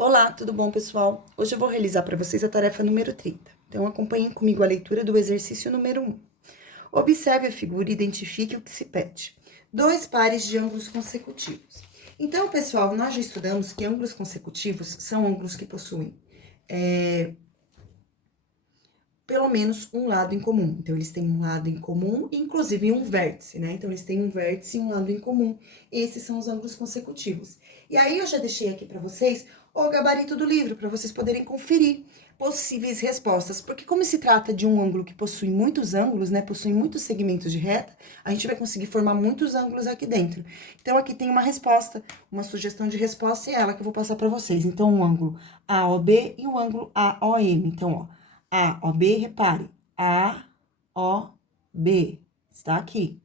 Olá, tudo bom, pessoal? Hoje eu vou realizar para vocês a tarefa número 30. Então, acompanhem comigo a leitura do exercício número 1. Observe a figura e identifique o que se pede. Dois pares de ângulos consecutivos. Então, pessoal, nós já estudamos que ângulos consecutivos são ângulos que possuem pelo menos um lado em comum. Então, eles têm um lado em comum, inclusive um vértice, né? Então, eles têm um vértice e um lado em comum. Esses são os ângulos consecutivos. E aí, eu já deixei aqui para vocês o gabarito do livro, para vocês poderem conferir possíveis respostas. Porque como se trata de um ângulo que possui muitos ângulos, né? Possui muitos segmentos de reta, a gente vai conseguir formar muitos ângulos aqui dentro. Então, aqui tem uma resposta, uma sugestão de resposta, e é ela que eu vou passar para vocês. Então, o ângulo AOB e o ângulo AOM. Então, ó. AOB, repare, AOB, está aqui.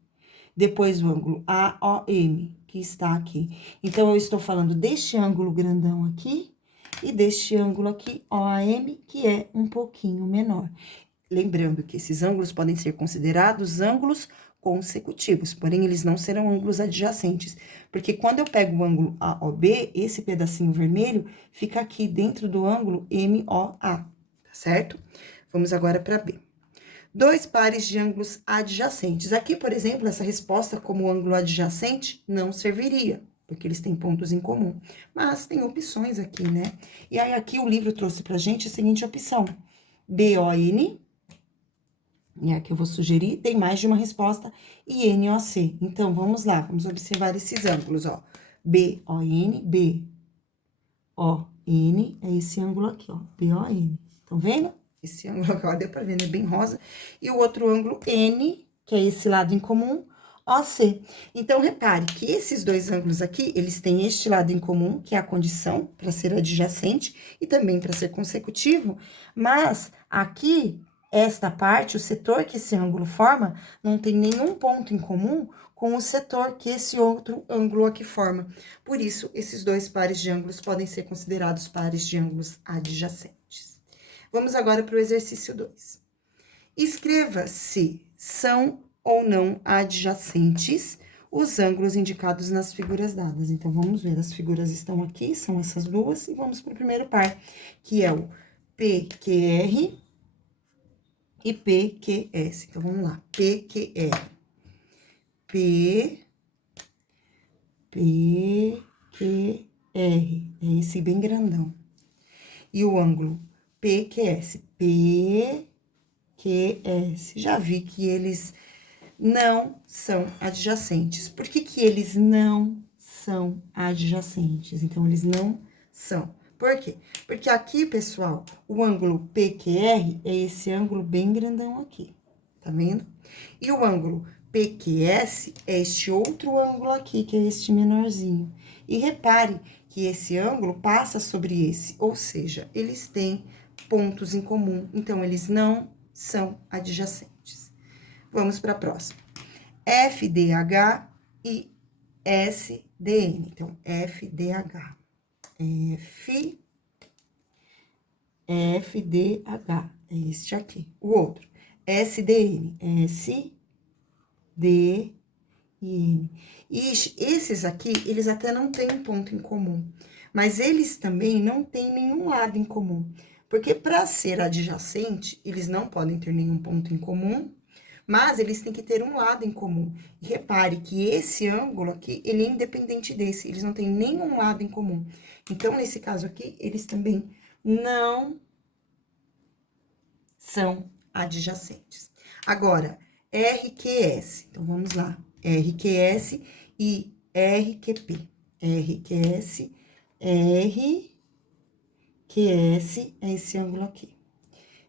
Depois o ângulo AOM, que está aqui. Então, eu estou falando deste ângulo grandão aqui e deste ângulo aqui, OAM, que é um pouquinho menor. Lembrando que esses ângulos podem ser considerados ângulos consecutivos, porém, eles não serão ângulos adjacentes, porque quando eu pego o ângulo AOB, esse pedacinho vermelho fica aqui dentro do ângulo MOA, tá certo? Vamos agora para B. Dois pares de ângulos adjacentes. Aqui, por exemplo, essa resposta como ângulo adjacente não serviria, porque eles têm pontos em comum. Mas tem opções aqui, né? E aí, aqui o livro trouxe pra gente a seguinte opção: BON, e aqui eu vou sugerir, tem mais de uma resposta, e NOC. Então, vamos lá, vamos observar esses ângulos, ó. BON, BON, é esse ângulo aqui, ó, BON. Estão vendo? Esse ângulo aqui, ó, deu pra ver, né? Bem rosa. E o outro ângulo N, que é esse lado em comum, OC. Então, repare que esses dois ângulos aqui, eles têm este lado em comum, que é a condição para ser adjacente e também para ser consecutivo, mas aqui, esta parte, o setor que esse ângulo forma, não tem nenhum ponto em comum com o setor que esse outro ângulo aqui forma. Por isso, esses dois pares de ângulos podem ser considerados pares de ângulos adjacentes. Vamos agora para o exercício 2. Escreva se são ou não adjacentes os ângulos indicados nas figuras dadas. Então, vamos ver, as figuras estão aqui, são essas duas, e vamos para o primeiro par, que é o PQR e PQS. Então, vamos lá, PQR. PQR, é esse bem grandão. E o ângulo PQS, PQS. Já vi que eles não são adjacentes. Por que que eles não são adjacentes? Então, eles não são. Por quê? Porque aqui, pessoal, o ângulo PQR é esse ângulo bem grandão aqui, tá vendo? E o ângulo PQS é este outro ângulo aqui, que é este menorzinho. E repare que esse ângulo passa sobre esse, ou seja, eles têm pontos em comum, então eles não são adjacentes. Vamos para a próxima. FDH e SDN. Então, FDH. FDH, é este aqui. O outro, SDN, SDN. E esses aqui, eles até não têm um ponto em comum, mas eles também não têm nenhum lado em comum, porque para ser adjacente, eles não podem ter nenhum ponto em comum, mas eles têm que ter um lado em comum. E repare que esse ângulo aqui, ele é independente desse, eles não têm nenhum lado em comum. Então, nesse caso aqui, eles também não são adjacentes. Agora, RQS. Então, vamos lá. RQS e RQP. RQS, RQS é esse ângulo aqui.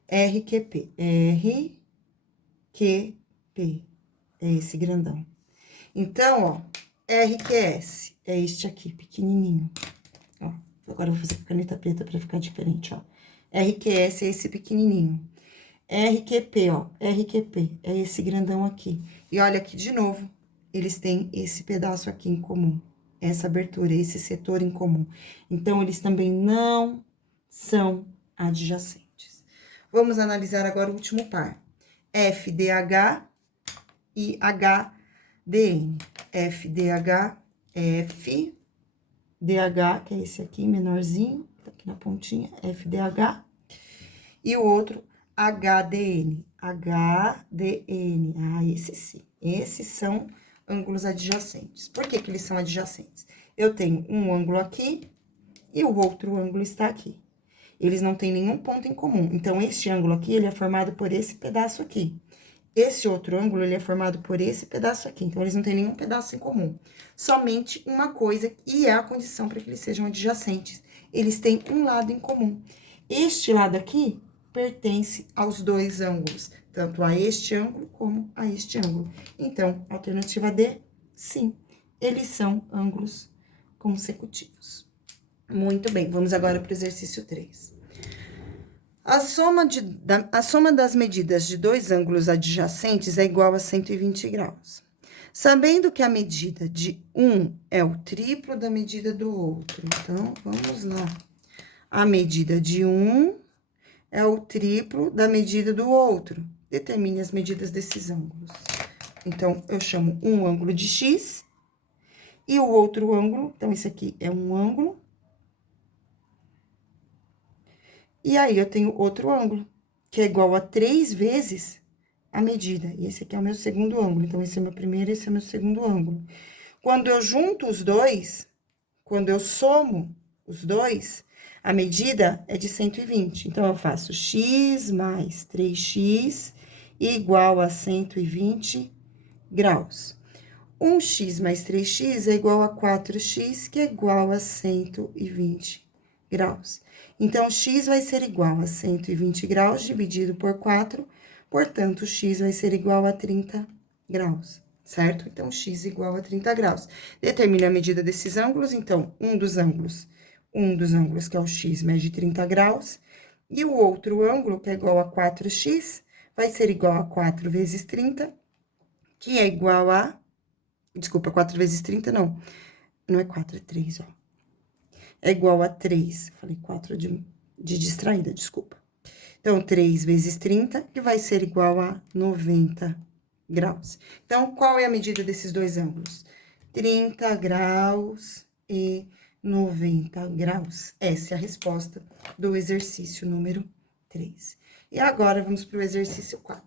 RQP, RQP é esse grandão. Então, ó, RQS é este aqui, pequenininho. Ó, agora eu vou fazer com caneta preta para ficar diferente, ó. RQS é esse pequenininho. RQP, ó, RQP é esse grandão aqui. E olha aqui de novo, eles têm esse pedaço aqui em comum, essa abertura, esse setor em comum. Então, eles também não são adjacentes. Vamos analisar agora o último par. FDH e HDN. FDH, FDH FDH, que é esse aqui, menorzinho, tá aqui na pontinha, FDH. E o outro, HDN. HDN. Ah, esse sim. Esses são ângulos adjacentes. Por que que eles são adjacentes? Eu tenho um ângulo aqui e o outro ângulo está aqui. Eles não têm nenhum ponto em comum. Então, este ângulo aqui, ele é formado por esse pedaço aqui. Esse outro ângulo, ele é formado por esse pedaço aqui. Então, eles não têm nenhum pedaço em comum. Somente uma coisa, e é a condição para que eles sejam adjacentes. Eles têm um lado em comum. Este lado aqui pertence aos dois ângulos, tanto a este ângulo como a este ângulo. Então, alternativa D, sim, eles são ângulos consecutivos. Muito bem, vamos agora para o exercício 3. A soma das medidas de dois ângulos adjacentes é igual a 120 graus. Sabendo que a medida de um é o triplo da medida do outro. Então, vamos lá. A medida de um é o triplo da medida do outro. Determine as medidas desses ângulos. Então, eu chamo um ângulo de X e o outro ângulo, então, esse aqui é um ângulo. E aí, eu tenho outro ângulo, que é igual a 3 vezes a medida. E esse aqui é o meu segundo ângulo. Então, esse é o meu primeiro, esse é o meu segundo ângulo. Quando eu junto os dois, quando eu somo os dois, a medida é de 120. Então, eu faço x mais 3x igual a 120 graus. 1x mais 3x é igual a 4x, que é igual a 120 graus. Então, x vai ser igual a 120 graus dividido por 4, portanto, x vai ser igual a 30 graus, certo? Então, x igual a 30 graus. Determine a medida desses ângulos, então, um dos ângulos, que é o x, mede 30 graus, e o outro ângulo, que é igual a 4x, vai ser igual a 4 vezes 30, que é igual a... Desculpa, 4 vezes 30, não. Não é 4, é 3, ó. É igual a 3. Falei 4 de distraída, desculpa. Então, 3 vezes 30, que vai ser igual a 90 graus. Então, qual é a medida desses dois ângulos? 30 graus e 90 graus. Essa é a resposta do exercício número 3. E agora, vamos para o exercício 4.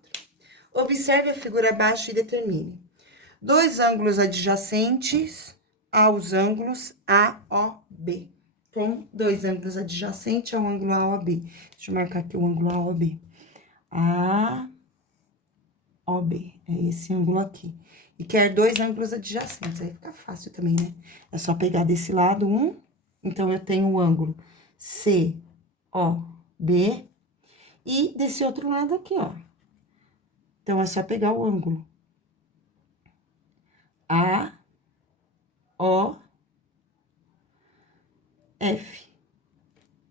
Observe a figura abaixo e determine. Dois ângulos adjacentes aos ângulos AOB. Com dois ângulos adjacentes ao ângulo AOB. Deixa eu marcar aqui o ângulo AOB. AOB, é esse ângulo aqui. E quer dois ângulos adjacentes, aí fica fácil também, né? É só pegar desse lado um, então eu tenho o ângulo COB, e desse outro lado aqui, ó. Então, é só pegar o ângulo AOF.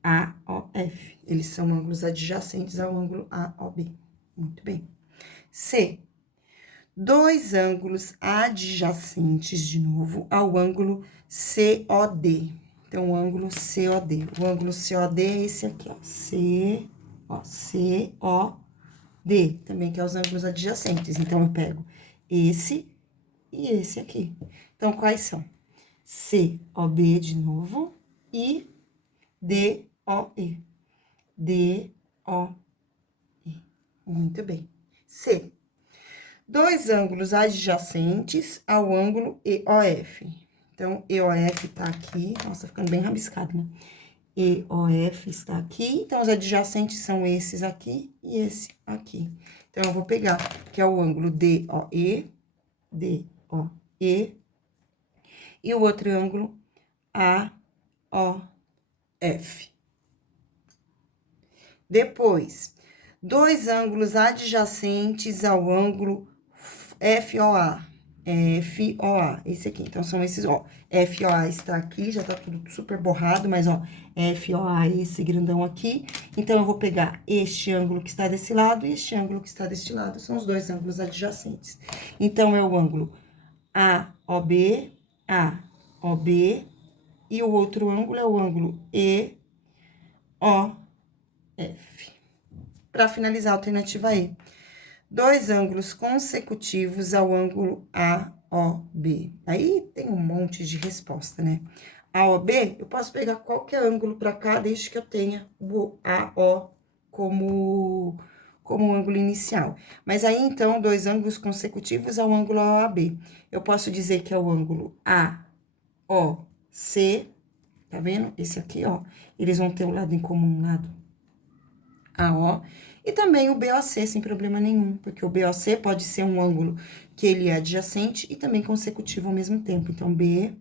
AOF. Eles são ângulos adjacentes ao ângulo AOB. Muito bem. C. Dois ângulos adjacentes, de novo, ao ângulo COD. Então, o ângulo COD. O ângulo COD é esse aqui, ó. COD. Também que é os ângulos adjacentes. Então, eu pego esse e esse aqui. Então, quais são? COB de novo e DOE. DOE. Muito bem. C. Dois ângulos adjacentes ao ângulo EOF. Então, EOF tá aqui. Nossa, ficando bem rabiscado, né? EOF está aqui. Então, os adjacentes são esses aqui e esse aqui. Então, eu vou pegar, que é o ângulo DOE, DOE, e o outro ângulo AOF. Depois, dois ângulos adjacentes ao ângulo FOA. FOA, esse aqui. Então, são esses, ó. FOA está aqui, já tá tudo super borrado, mas, ó, FOA, esse grandão aqui. Então, eu vou pegar este ângulo que está desse lado e este ângulo que está deste lado. São os dois ângulos adjacentes. Então, é o ângulo AOB, e o outro ângulo é o ângulo EOF. Para finalizar, a alternativa E. Dois ângulos consecutivos ao ângulo AOB. Aí tem um monte de resposta, né? AOB, eu posso pegar qualquer ângulo para cá, desde que eu tenha o AO como ângulo inicial. Mas aí, então, dois ângulos consecutivos ao ângulo OAB. Eu posso dizer que é o ângulo AOC, tá vendo? Esse aqui, ó, eles vão ter o lado em comum, lado AO. E também o BOC, sem problema nenhum, porque o BOC pode ser um ângulo que ele é adjacente e também consecutivo ao mesmo tempo. Então, BOC.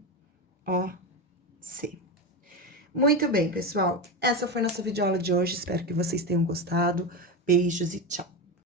Muito bem, pessoal. Essa foi nossa videoaula de hoje. Espero que vocês tenham gostado. Beijos e tchau.